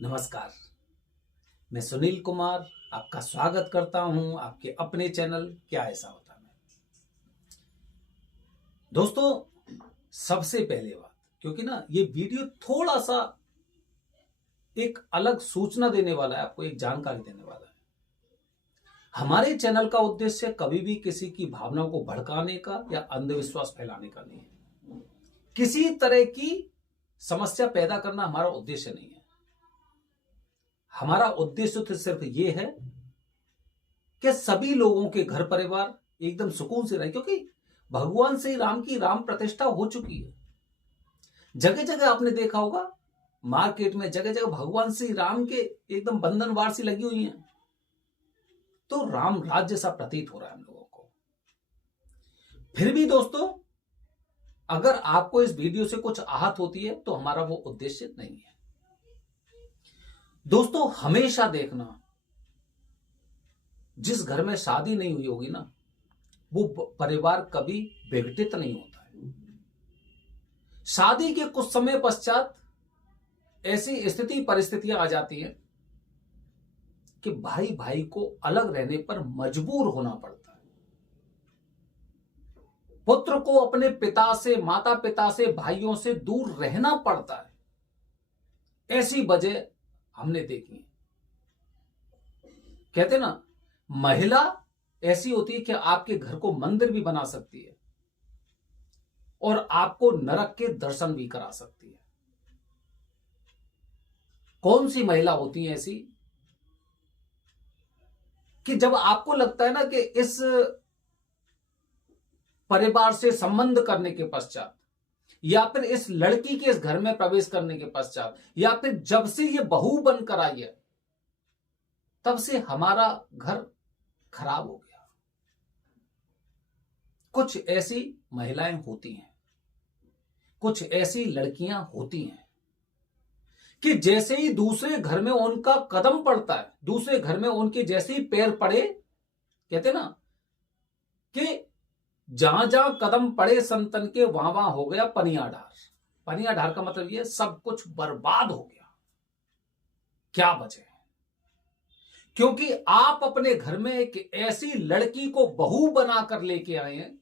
नमस्कार। मैं सुनील कुमार आपका स्वागत करता हूं आपके अपने चैनल क्या ऐसा होता है। दोस्तों, सबसे पहले बात, क्योंकि ना ये वीडियो थोड़ा सा एक अलग सूचना देने वाला है, आपको एक जानकारी देने वाला है। हमारे चैनल का उद्देश्य कभी भी किसी की भावनाओं को भड़काने का या अंधविश्वास फैलाने का नहीं है। किसी तरह की समस्या पैदा करना हमारा उद्देश्य नहीं है। हमारा उद्देश्य तो सिर्फ ये है कि सभी लोगों के घर परिवार एकदम सुकून से रहे, क्योंकि भगवान श्री राम की राम प्रतिष्ठा हो चुकी है। जगह जगह आपने देखा होगा, मार्केट में जगह जगह भगवान श्री राम के एकदम बंधनवार सी लगी हुई हैं। तो राम राज्य सा प्रतीत हो रहा है हम लोगों को। फिर भी दोस्तों, अगर आपको इस वीडियो से कुछ आहत होती है तो हमारा वो उद्देश्य नहीं है। दोस्तों, हमेशा देखना, जिस घर में शादी नहीं हुई होगी ना, वो परिवार कभी विघटित नहीं होता है। शादी के कुछ समय पश्चात ऐसी स्थिति परिस्थितियां आ जाती हैं कि भाई भाई को अलग रहने पर मजबूर होना पड़ता है। पुत्र को अपने पिता से, माता पिता से, भाइयों से दूर रहना पड़ता है। ऐसी वजह हमने देखी है। कहते ना, महिला ऐसी होती है कि आपके घर को मंदिर भी बना सकती है और आपको नरक के दर्शन भी करा सकती है। कौन सी महिला होती है ऐसी कि जब आपको लगता है ना कि इस परिवार से संबंध करने के पश्चात, या फिर इस लड़की के इस घर में प्रवेश करने के पश्चात, या फिर जब से ये बहू बनकर आई है, तब से हमारा घर खराब हो गया। कुछ ऐसी महिलाएं होती हैं, कुछ ऐसी लड़कियां होती हैं कि जैसे ही दूसरे घर में उनका कदम पड़ता है, दूसरे घर में उनके जैसे ही पैर पड़े, कहते ना कि जहां जहां कदम पड़े संतन के, वहां वहां हो गया पनिया ढार। पनिया ढार का मतलब ये सब कुछ बर्बाद हो गया। क्या वजह है? क्योंकि आप अपने घर में एक ऐसी लड़की को बहू बनाकर लेके आए हैं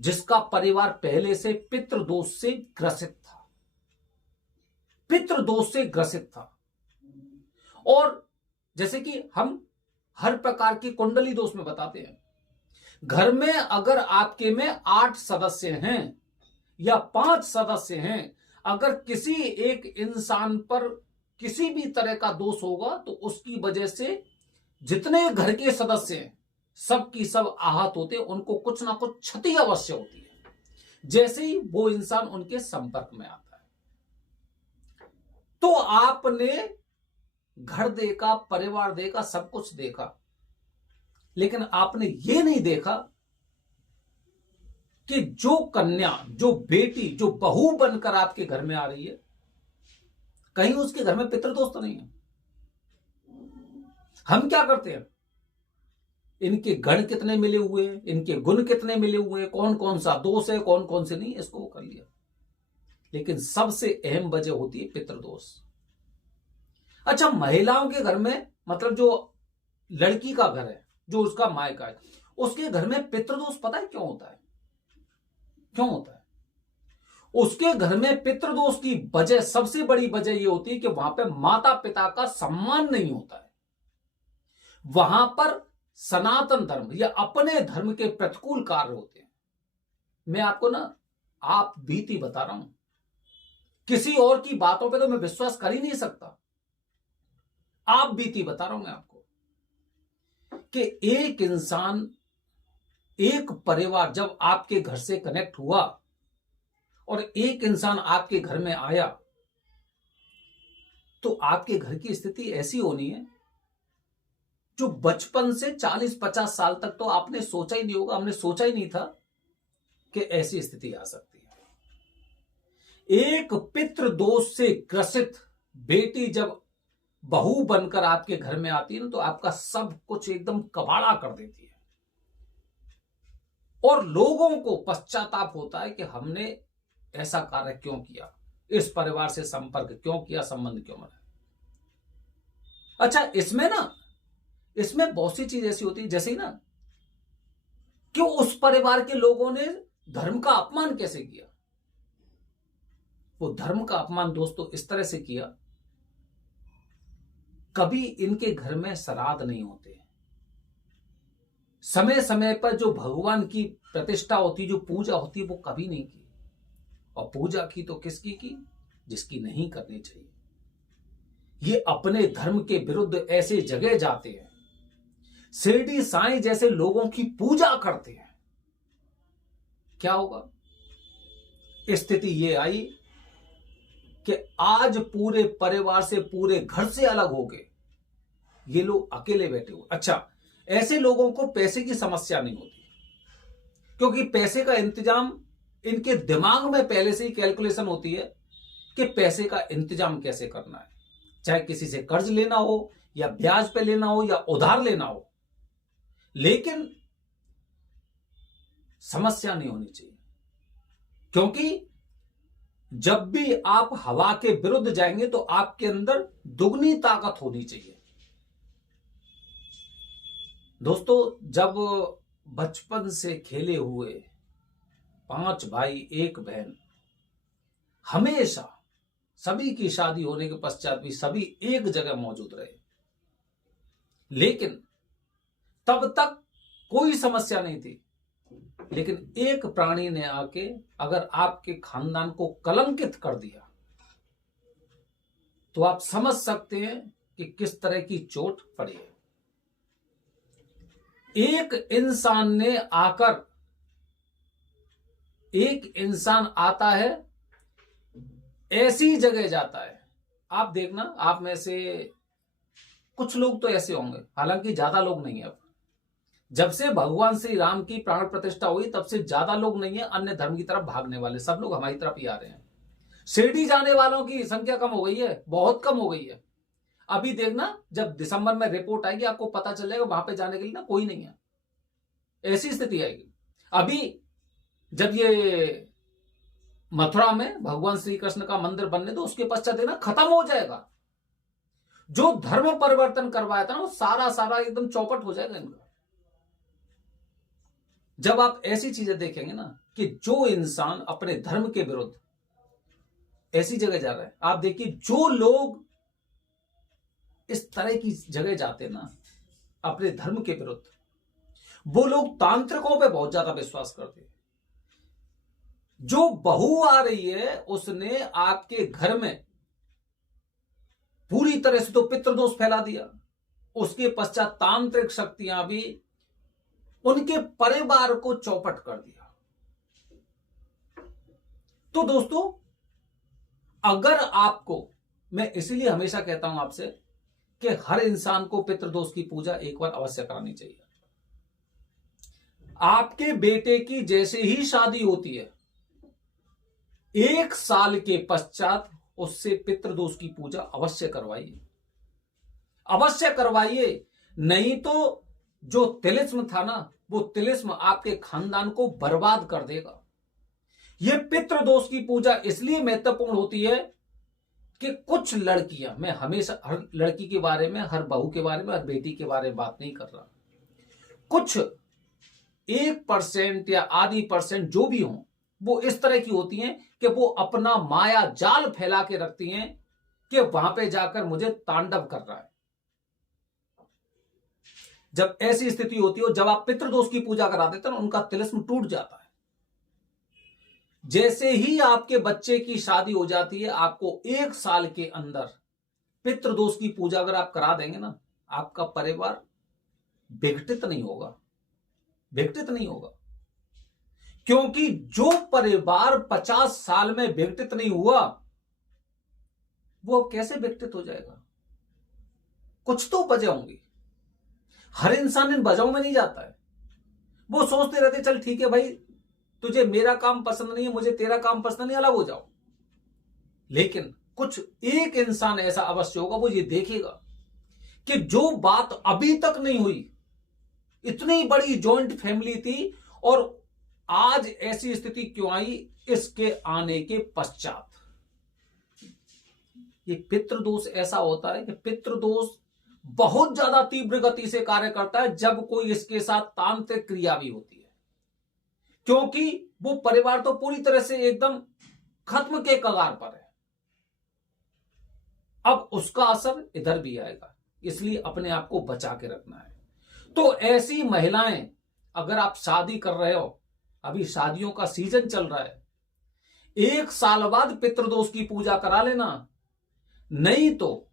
जिसका परिवार पहले से पितृदोष से ग्रसित था, पितृदोष से ग्रसित था। और जैसे कि हम हर प्रकार की कुंडली दोष में बताते हैं, घर में अगर आपके में 8 सदस्य हैं या 5 सदस्य हैं, अगर किसी एक इंसान पर किसी भी तरह का दोष होगा तो उसकी वजह से जितने घर के सदस्य हैं सब की सब आहत होते हैं, उनको कुछ ना कुछ क्षति अवश्य होती है जैसे ही वो इंसान उनके संपर्क में आता है। तो आपने घर देखा, परिवार देखा, सब कुछ देखा, लेकिन आपने ये नहीं देखा कि जो कन्या, जो बेटी, जो बहू बनकर आपके घर में आ रही है, कहीं उसके घर में पितृदोष तो नहीं है। हम क्या करते हैं, इनके गण कितने मिले हुए हैं, इनके गुण कितने मिले हुए हैं, कौन कौन सा दोष है, कौन कौन से नहीं, इसको कर लिया। लेकिन सबसे अहम वजह होती है पितृदोष। अच्छा, महिलाओं के घर में, मतलब जो लड़की का घर है, जो उसका मायका है, उसके घर में पितृदोष पता है क्यों होता है? क्यों होता है? उसके घर में पितृदोष की वजह, सबसे बड़ी वजह यह होती है कि वहां पर माता पिता का सम्मान नहीं होता है। वहां पर सनातन धर्म या अपने धर्म के प्रतिकूल कार्य होते हैं। मैं आपको ना आप बीती बता रहा हूं, किसी और की बातों पे तो मैं विश्वास कर ही नहीं सकता। आप बीती बता रहा हूं मैं आपको कि एक इंसान, एक परिवार जब आपके घर से कनेक्ट हुआ और एक इंसान आपके घर में आया, तो आपके घर की स्थिति ऐसी होनी है जो बचपन से 40-50 साल तक तो आपने सोचा ही नहीं होगा, हमने सोचा ही नहीं था कि ऐसी स्थिति आ सकती है। एक पितृदोष से ग्रसित बेटी जब बहू बनकर आपके घर में आती है ना, तो आपका सब कुछ एकदम कबाड़ा कर देती है और लोगों को पश्चाताप होता है कि हमने ऐसा कार्य क्यों किया, इस परिवार से संपर्क क्यों किया, संबंध क्यों बनाया। अच्छा, इसमें बहुत सी चीज ऐसी होती है, जैसे ही ना कि उस परिवार के लोगों ने धर्म का अपमान कैसे किया। वो धर्म का अपमान दोस्तों इस तरह से किया, कभी इनके घर में श्राद्ध नहीं होते, समय समय पर जो भगवान की प्रतिष्ठा होती, जो पूजा होती, वो कभी नहीं की। और पूजा की तो किसकी की? जिसकी नहीं करनी चाहिए। ये अपने धर्म के विरुद्ध ऐसे जगह जाते हैं, शिरडी साईं जैसे लोगों की पूजा करते हैं। क्या होगा? स्थिति ये आई कि आज पूरे परिवार से, पूरे घर से अलग हो गए, ये लोग अकेले बैठे हुए। अच्छा, ऐसे लोगों को पैसे की समस्या नहीं होती, क्योंकि पैसे का इंतजाम इनके दिमाग में पहले से ही कैलकुलेशन होती है कि पैसे का इंतजाम कैसे करना है, चाहे किसी से कर्ज लेना हो या ब्याज पे लेना हो या उधार लेना हो। लेकिन समस्या नहीं होनी चाहिए, क्योंकि जब भी आप हवा के विरुद्ध जाएंगे तो आपके अंदर दुगनी ताकत होनी चाहिए। दोस्तों, जब बचपन से खेले हुए 5 भाई 1 बहन, हमेशा सभी की शादी होने के पश्चात भी सभी एक जगह मौजूद रहे, लेकिन तब तक कोई समस्या नहीं थी। लेकिन एक प्राणी ने आके अगर आपके खानदान को कलंकित कर दिया, तो आप समझ सकते हैं कि किस तरह की चोट पड़ी है। एक इंसान आता है, ऐसी जगह जाता है। आप देखना, आप में से कुछ लोग तो ऐसे होंगे, हालांकि ज्यादा लोग नहीं है। अब जब से भगवान श्री राम की प्राण प्रतिष्ठा हुई, तब से ज्यादा लोग नहीं है अन्य धर्म की तरफ भागने वाले, सब लोग हमारी तरफ ही आ रहे हैं। शिरडी जाने वालों की संख्या कम हो गई है, बहुत कम हो गई है। अभी देखना, जब दिसंबर में रिपोर्ट आएगी आपको पता चल जाएगा, वहां पे जाने के लिए ना कोई नहीं है, ऐसी स्थिति आएगी। अभी जब ये मथुरा में भगवान श्री कृष्ण का मंदिर बनने दो, उसके पश्चात देना खत्म हो जाएगा। जो धर्म परिवर्तन करवाया था ना, वो सारा एकदम चौपट हो जाएगा इनका। जब आप ऐसी चीजें देखेंगे ना कि जो इंसान अपने धर्म के विरुद्ध ऐसी जगह जा रहा है, आप देखिए जो लोग इस तरह की जगह जाते हैं ना अपने धर्म के विरुद्ध, वो लोग तांत्रिकों पे बहुत ज्यादा विश्वास करते हैं। जो बहू आ रही है, उसने आपके घर में पूरी तरह से तो पितृदोष फैला दिया, उसके पश्चात तांत्रिक शक्तियां भी उनके परिवार को चौपट कर दिया। तो दोस्तों, अगर आपको, मैं इसीलिए हमेशा कहता हूं आपसे कि हर इंसान को पितृदोष की पूजा एक बार अवश्य करानी चाहिए। आपके बेटे की जैसे ही शादी होती है, 1 साल के पश्चात उससे पितृदोष की पूजा अवश्य करवाइए, अवश्य करवाइए। नहीं तो जो तिलिस्म था ना, वो तिलिस्म आपके खानदान को बर्बाद कर देगा। यह पितृदोष की पूजा इसलिए महत्वपूर्ण होती है कि कुछ लड़कियां, मैं हमेशा हर लड़की के बारे में, हर बहू के बारे में, हर बेटी के बारे में बात नहीं कर रहा, कुछ 1% या आधी % जो भी हो, वो इस तरह की होती हैं कि वो अपना माया जाल फैला के रखती हैं कि वहां पे जाकर मुझे तांडव कर रहा है। जब ऐसी स्थिति होती है, जब आप पितृदोष की पूजा करा देते हैं ना, उनका तिलिस्म टूट जाता है। जैसे ही आपके बच्चे की शादी हो जाती है, आपको 1 साल के अंदर पितृदोष की पूजा अगर आप करा देंगे ना, आपका परिवार विघटित नहीं होगा, विघटित नहीं होगा। क्योंकि जो परिवार 50 साल में विघटित नहीं हुआ, वो अब कैसे विघटित हो जाएगा? कुछ तो वजह होंगी। हर इंसान इन वजहों में नहीं जाता है। वो सोचते रहते चल ठीक है भाई, तुझे मेरा काम पसंद नहीं है, मुझे तेरा काम पसंद नहीं, अलग हो जाओ। लेकिन कुछ एक इंसान ऐसा अवश्य होगा, वो ये देखेगा कि जो बात अभी तक नहीं हुई, इतनी बड़ी जॉइंट फैमिली थी और आज ऐसी स्थिति क्यों आई, इसके आने के पश्चात। ये पितृदोष ऐसा होता है कि पितृदोष बहुत ज्यादा तीव्र गति से कार्य करता है जब कोई इसके साथ तांत्रिक क्रिया भी होती है, क्योंकि वो परिवार तो पूरी तरह से एकदम खत्म के कगार पर है। अब उसका असर इधर भी आएगा, इसलिए अपने आप को बचा के रखना है। तो ऐसी महिलाएं, अगर आप शादी कर रहे हो, अभी शादियों का सीजन चल रहा है, 1 साल बाद पितृदोष की पूजा करा लेना, नहीं तो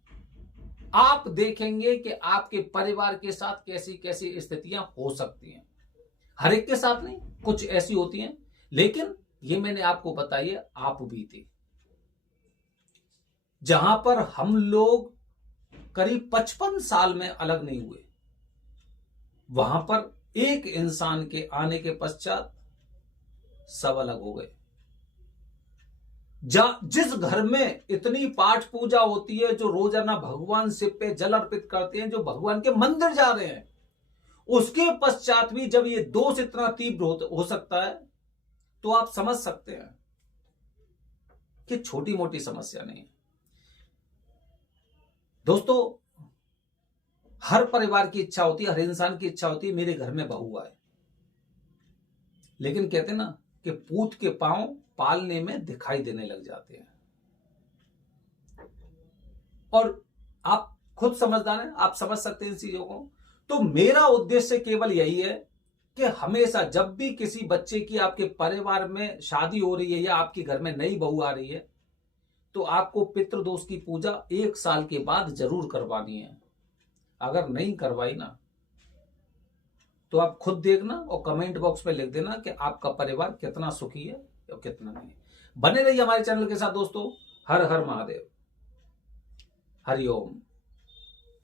आप देखेंगे कि आपके परिवार के साथ कैसी कैसी स्थितियां हो सकती हैं। हर एक के साथ नहीं, कुछ ऐसी होती हैं, लेकिन ये मैंने आपको बताई है, आप भी थी। जहां पर हम लोग करीब 55 साल में अलग नहीं हुए, वहां पर एक इंसान के आने के पश्चात सब अलग हो गए। जिस घर में इतनी पाठ पूजा होती है, जो रोजाना भगवान शिव पे जल अर्पित करते हैं, जो भगवान के मंदिर जा रहे हैं, उसके पश्चात भी जब ये दोष इतना तीव्र हो सकता है, तो आप समझ सकते हैं कि छोटी मोटी समस्या नहीं है। दोस्तों, हर परिवार की इच्छा होती है, हर इंसान की इच्छा होती है मेरे घर में बहू आए, लेकिन कहते हैं ना कि पूत के पांव पालने में दिखाई देने लग जाते हैं। और आप खुद समझदार हैं, आप समझ सकते हैं इन चीजों को। तो मेरा उद्देश्य केवल यही है कि हमेशा जब भी किसी बच्चे की आपके परिवार में शादी हो रही है या आपके घर में नई बहू आ रही है, तो आपको पितृदोष की पूजा 1 साल के बाद जरूर करवानी है। अगर नहीं करवाई ना, तो आप खुद देखना और कमेंट बॉक्स में लिख देना कि आपका परिवार कितना सुखी है और कितना नहीं। बने रहिए हमारे चैनल के साथ दोस्तों। हर हर महादेव, हरिओम।